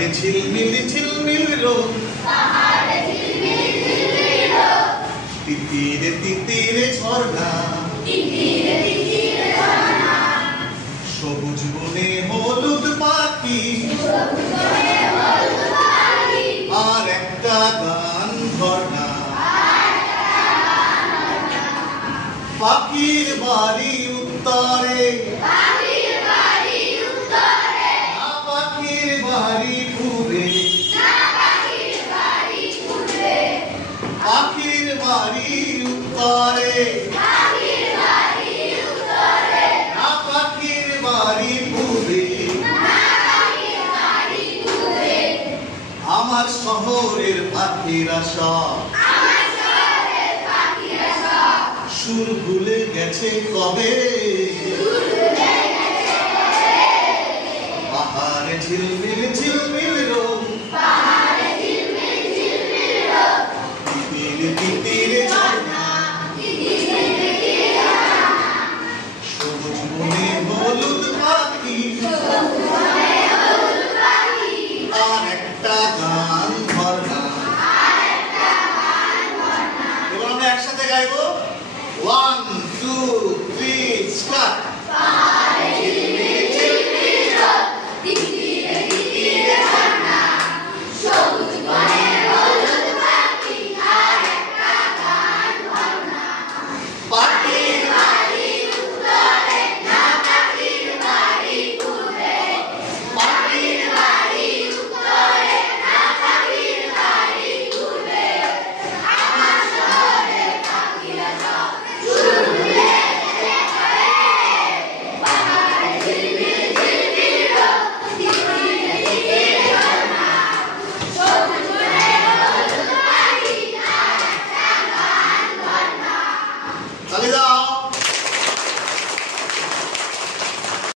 পাহাড়ে ঝিলমিল ঝিলমিল রোদ, তিতিরে তিতিরে ঝর্ণা, সবুজ বনে হলুদ পাখি, আর একটা গান ঝর্ণা। পাখির বাড়ি উত্তরে, পাখির বাড়ি পূবে, পাখির বাড়ি উত্তরে, না পাখির বাড়ি পূবে। আমার শহরের পাখিরা সব সুর ভুলে গেছে কবে। পাহাড়ে ঝিলমিল ঝিলমিল রোদ, তিতিরে তিতিরে ঝর্ণা, সবুজ বনে হলুদ পাখি, আর একটা গান ঝর্ণা। এবার আমরা একসাথে গাইবো। 1 2 3 স্টার্ট।